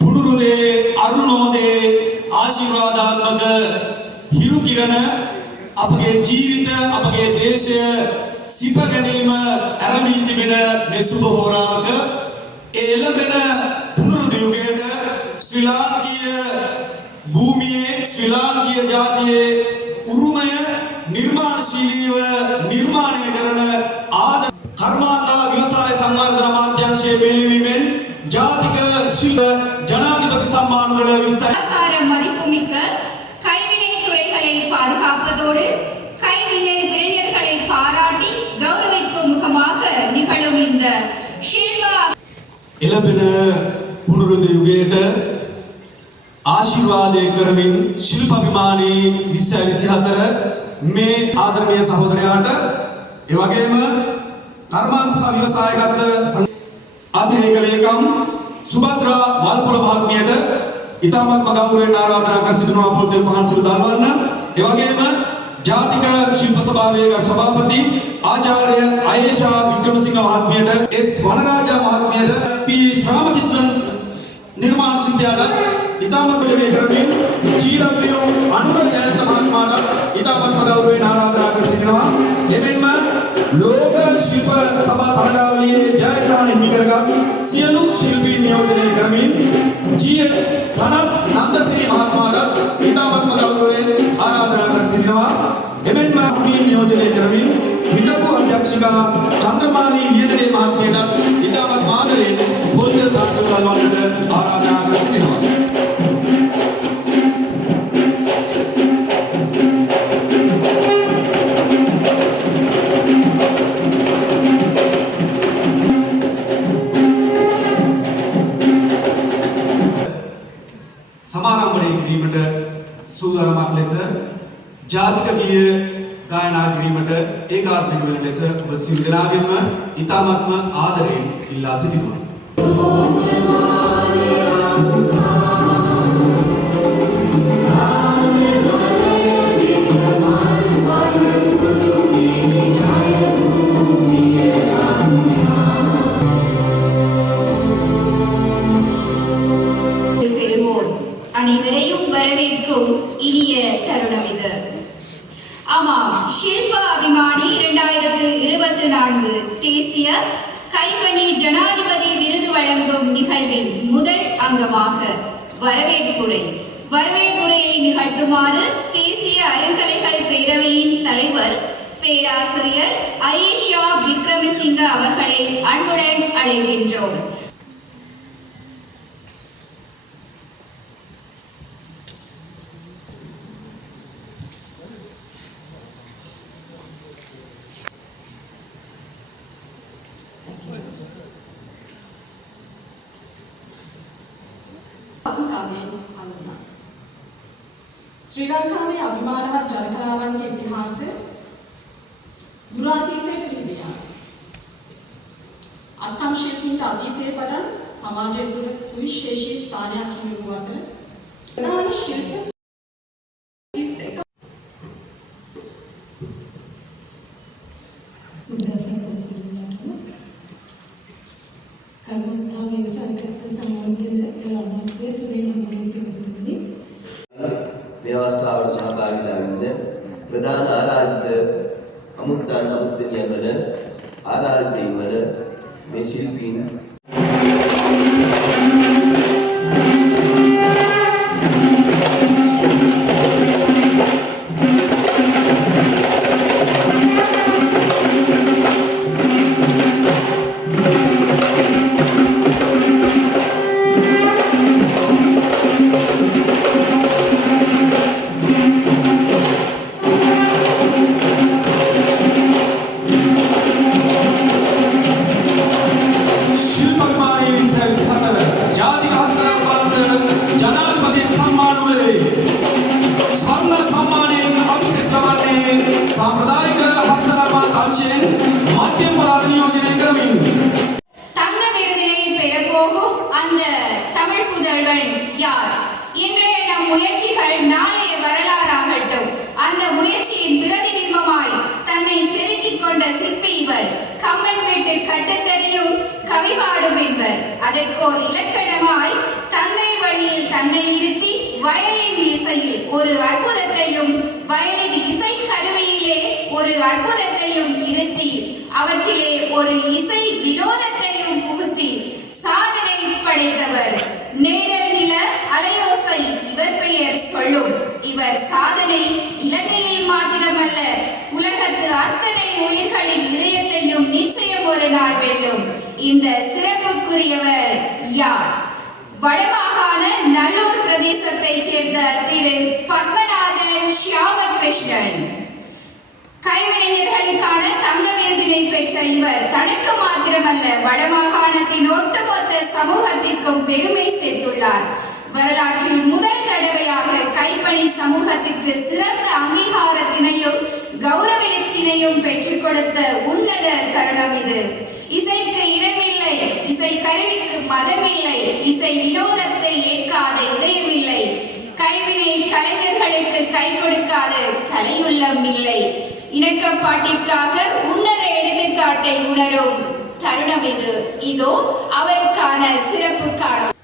පුඩුරුදේ අරුණෝදේ ආශිර්වාදාත්මක හිරු කිරණ අපගේ ජීවිත අපගේ දේශය සිප ගැනීම ආරම්භී තිබෙන මේ සුබ හෝරාවක එළඹෙන පුනරුද යුගයට ශ්‍රී ලාංකීය භූමියේ ශ්‍රී ලාංකීය ජාතියේ උරුමය නිර්මාණශීලීව නිර්මාණය කරන කර්මාන්තා ව්‍යවසාය සංවර්ධන අමාත්‍යාංශයේ මෙහෙයවීමෙන් ජාතික ශිල්ප ஜனாதிபதி சம்மான்களை விசார மதிப்புமிக்க கைவினை துறைகளை பாதுகாப்பதோடு கைவினை இளைஞர்களை பாராட்டி கௌரவிக்கும் முகமாக நிகழும் இந்த ශිල්ප එළඹෙන පුනරුද යුගයට ආශිර්වාදේ කරමින් ශිල්පාභිමානී 2024 මේ ආදරණීය සහෝදරයාට ඒ වගේම කර්මාන්ත ව්‍යවසායගත ආධිරේක ලේකම් සුභද්‍රා වල්පොල මහත්මියට ඉතාමත්ම ගෞරවයෙන් ආරාධනා කර සිටිනවා පොල්තේ මහන්සිල දල්වන්න. ඒ වගේම ජාතික ශිල්ප සභාවේ ගරු සභාපති ආචාර්ය ආයේෂා වික්‍රමසිංහ මහත්මියට එස් වනරාජා මහත්මියට පී ශ්‍රාමකිෂ්ණන් නිර්මාණ ශිල්පියාට ඉතාමත්ම ගෞරවයෙන් කරමින් ජී.ඩබ්ලිව් අනුර ජයන්ත මහත්මයාට ඉතාමත්ම ගෞරවයෙන් ආරාධනා කර සිටිනවා. එමෙන්ම ලෝක ශිල්ප සභා තරගාවලියේ ජයග්‍රහණ හිමි කරගත් සියලු ශිල්පීන් නියෝජනය කරමින් ජී.එස්. සනත් නන්දසිරි මහත්මයාට ඉතාමත්ම ගෞරවයෙන් ආරාධනා කර සිටිනවා. එමෙන්ම ශිල්පීන් නියෝජනය කරමින් හිටපු අධ්‍යක්ෂිකා චන්ද්‍රමාලී නියදේ මහත්මියට ඉතාමත් ආදරයෙන් පොල්තේ තාක්ෂිකල් වලට ආරාධනා කර සිටිනවා. සමාරම්භණය කිරීමට සූදානම්ක් ලෙස ජාතික ගීය ගායනා කිරීමට ඒකාත්මික වෙන ලෙස ඔබ සියලු දෙනාගෙන්ම ඉතාමත්ම ආදරයෙන් ඉල්ලා සිටිනවා. அனைவரையும் வரவேற்கும் இனிய தருணம் இது. ஆமாம், ஷில்ப அபிமானி 2024 தேசிய கைப்பணி ஜனாதிபதி விருது வழங்கும் நிகழ்வின் முதல் அங்கமாக வரவேற்புரையை நிகழ்த்துமாறு தேசிய அறங்கலைகள் பேரவையின் தலைவர் பேராசிரியர் ஆயேஷா விக்ரமசிங்க அவர்களை அன்புடன் அழைக்கின்றோம். ආදීන් හඳුන්වනවා. ශ්‍රී ලංකාවේ අභිමානවත් ජන කලාවන්ගේ ඉතිහාසය දුරාතීතයට විහිදියා. අත්තම් ශිල්පීන්ට අතීතයේ පටන් සමාජයේ තුළ සුවිශේෂී ස්ථානයක් හිමි වූ අතර ප්‍රධාන ශිල්ප 31 කර්මන්තා ව්‍යවසායකත්ව සංවර්ධන රාමත්වයේ සුනිල් හමුදුතුමනි මේ අවස්ථාවට සහභාගී වෙන්න ප්‍රධාන ආරාධිත අමුත්තාන අමුත්තනිය වල ආරාධිතයින් වල මේ ශිල්පීන් தங்க விருதினை பெறப்போகும் அந்த தமிழ் புதல்வன் யார்? இன்றைய நம் முயற்சிகள் நாளைய வரலாறாகட்டும். அந்த முயற்சியின் பிரதிபிம்பமாய் தன்னை செதுக்கிக் கொண்ட சிற்பி இவர். கம்பன் வீட்டு கட்டத்தறியும் கவிபாடும் என்பர். அதற்கோர் இலக்கணமாய் தந்தை வழியில் தன்னை இருத்தி வயலின் இசையில் ஒரு அற்புதத்தையும் வயலின் இசை கருவியிலே ஒரு அற்புதத்தையும் இருத்தி அவற்றிலே ஒரு இசை வினோதத்தையும் புகுத்தி சாதனை படைத்தவர். நேரல் நில அலையோசை இவர் பெயர் சொல்லும். இவர் சாதனை இலங்கையில் மாத்திரமல்ல, உலகத்து அத்தனை உயிர்களின் இதயத்தையும் நிச்சயம் ஒரு நாள் வெல்லும். இந்த சிறப்புக்குரியவர் யார்? வடமாகாண நல்லூர் பிரதேசத்தைச் சேர்ந்த திரு பத்மநாதன் சியாமகிருஷ்ணன். கைவினைஞர்களுக்கான தங்க விருதினை பெற்ற இவர் தனக்கு மாத்திரமல்ல, வடமாகாணத்தின் ஒட்டுமொத்த சமூகத்திற்கும் பெருமை சேர்த்துள்ளார். வரலாற்றில் முதல் தடவையாக கைப்பணி சமூகத்திற்கு சிறந்த அங்கீகாரத்தினையும் கௌரவத்தினையும் பெற்றுக் கொடுத்த உன்னத தருணம் இது. இசைக்கு இடமில்லை, இசை கருவிக்கு மதமில்லை, இசை வினோதத்தை ஏற்காத இதயமில்லை, கைவினை கலைஞர்களுக்கு கை கொடுக்காத கலையுள்ளம் இல்லை. இணக்கப்பாட்டிற்காக உன்னத எடுத்துக்காட்டை உணரும் தருணம் இது. இதோ அவருக்கான சிறப்பு காலம்.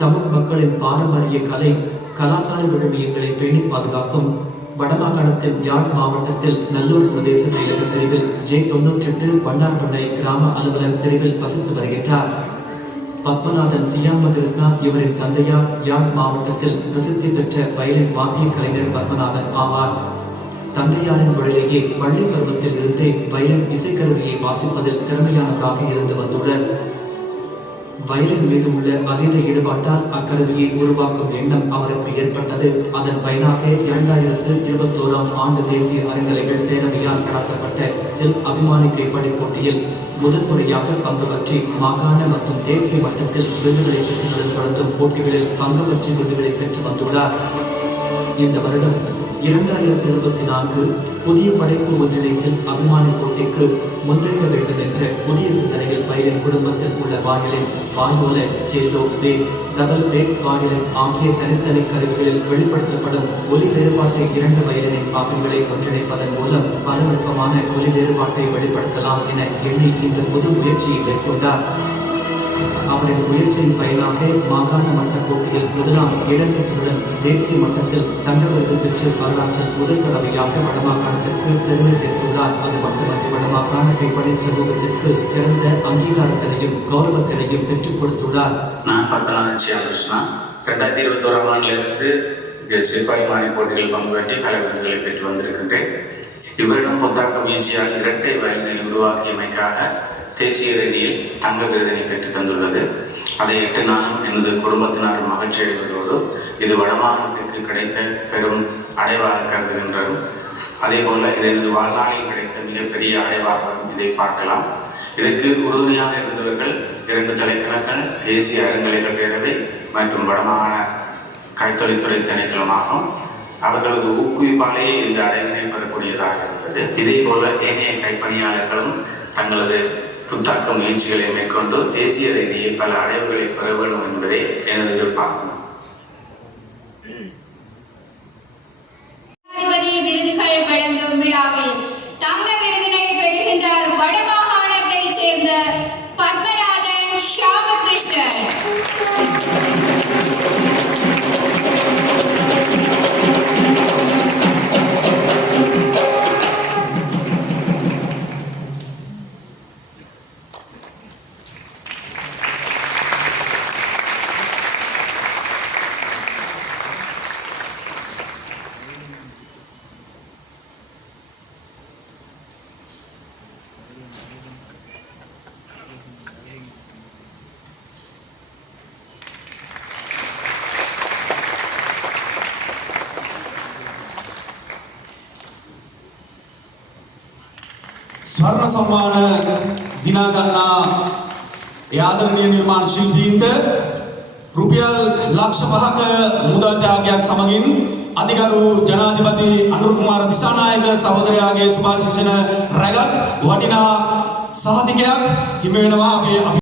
தமிழ் மக்களின் பாரம்பரிய கலை கலாசார விழுமியங்களை பேணி பாதுகாக்கும் வடமாகாணத்தின் யாழ் மாவட்டத்தில் நல்லூர் பிரதேச செயலக பிரிவில் J98 வண்டார்பண்ணை கிராம அலுவலர் பிரிவில் வசித்து வருகின்றார். பத்மநாதன் சியாமகிருஷ்ணா இவரின் தந்தையார் யாழ் மாவட்டத்தில் பிரசித்தி பெற்ற வயலின் வாத்திய கலைஞர் பத்மநாதன் ஆவார். தந்தையாரின் வழியிலேயே பள்ளி பருவத்தில் இருந்தே வயலின் இசைக்கருவியை வாசிப்பதில் திறமையானவராக இருந்து வந்துள்ளார். வயலின் மீது உள்ள அதீத ஈடுபாட்டால் அக்கருவியை உருவாக்கும் எண்ணம் அவருக்கு ஏற்பட்டது. அதன் பயனாக 2021 ஆண்டு தேசிய அறங்கலைகள் பேரவையால் நடத்தப்பட்ட செல் அபிமானி கைப்படை போட்டியில் முதல் முறையாக பங்கு பற்றி மாகாண மற்றும் தேசிய மட்டத்தில் விருதுகளை பெற்றுவதன் தொடர்ந்தும் போட்டிகளில் பங்கு பற்றி விருதுகளை பெற்று வந்துள்ளார். இந்த வருடம் 2024 புதிய படைப்பு ஒன்றினை செல் அபிமானி போட்டிக்கு முன்வைக்க வேண்டும் என்ற புதிய சிந்தனையில் வயலின் குடும்பத்தில் உள்ள வாயிலின் வாயோல, சேலோ, பேஸ், டபுள் பேஸ் வாயிலின் ஆகிய தனித்தனி கருவிகளில் வெளிப்படுத்தப்படும் ஒலி வேறுபாட்டை 2 வயலினின் பாகங்களை ஒன்றிணைப்பதன் மூலம் பரவிருப்பமான ஒலி வேறுபாட்டை வெளிப்படுத்தலாம் என எண்ணி இந்த புது முயற்சியை மேற்கொண்டார். அவரின் முயற்சியின் பயனாக மாகாண மட்ட போட்டியில் முதலாம் இடம் பெற்றவுடன் தேசிய மட்டத்தில் தங்க விருது பெற்று வரலாற்றில் முதல் தடவையாக வடமாகாணத்திற்கு பெருமை சேர்த்துள்ளார். அது மட்டுமன்றி வடமாகாண கைப்பணி சமூகத்திற்கு சிறந்த அங்கீகாரத்தினையும் கௌரவத்தினையும் பெற்றுக் கொடுத்துள்ளார். நான் பத்மநாதன் சியாமகிருஷ்ணா 2021 ஆண்டிலிருந்து சிற்பாய்மானி போட்டிகள் பங்கு பெற்று பல விருதுகளை பெற்று வந்திருக்கின்றேன். இவரிடம் புத்தாக்க முயற்சியாக இரட்டை வயலினை உருவாக்கியமைக்காக தேசிய ரீதியில் தங்க விருதினை பெற்று தந்துள்ளது. அதையிட்டு நானும் எனது குடும்பத்தினரும் மகிழ்ச்சி அடைவதோடு இது வடமாகாணத்திற்கு கிடைத்த பெரும் அடைவாக கருதுகின்றோம். அதே போல இது எனது வாழ்நாளில் கிடைத்த மிகப்பெரிய அடைவாக இதை பார்க்கலாம். இதற்கு உறுதுணையாக இருந்தவர்கள் 2 தலைக்கணக்கள் தேசிய அறங்கலைகள் பேரவை மற்றும் வடமாகாண கைத்தொழில்துறை திணைக்களமாகும். அவர்களது ஊக்குவிப்பாலேயே இந்த அடைவினை பெறக்கூடியதாக இருந்தது. இதே போல ஏனைய கைப்பணியாளர்களும் தங்களது புத்தாக்க முயற்சிகளை மேற்கொண்டு தேசிய ரீதியில் பல அடைவுகளை பெற வேண்டும் என்பதே எனது எதிர்பார்ப்பு. விருதுகள் வழங்கும் விழாவில் தங்க விருதினை பெறுகின்றார் வடமாகாணத்தைச் சேர்ந்த பத்மநாதன் ஷியாமகிருஷ்ணன். ස්වර්ණ සම්මාන දිනා ගන්නා ආදරණීය නිර්මාණ ශිල්පීන්ට රුපියල් ලක්ෂ 5ක මුදල් ත්‍යාගයක් සමගින් අධිකරු ජනාධිපති අනුර කුමාර දිසානායක සහෝදරයාගේ සුභාශිංසන රැගත් වටිනා සහතිකයක් හිමි වෙනවා අපේ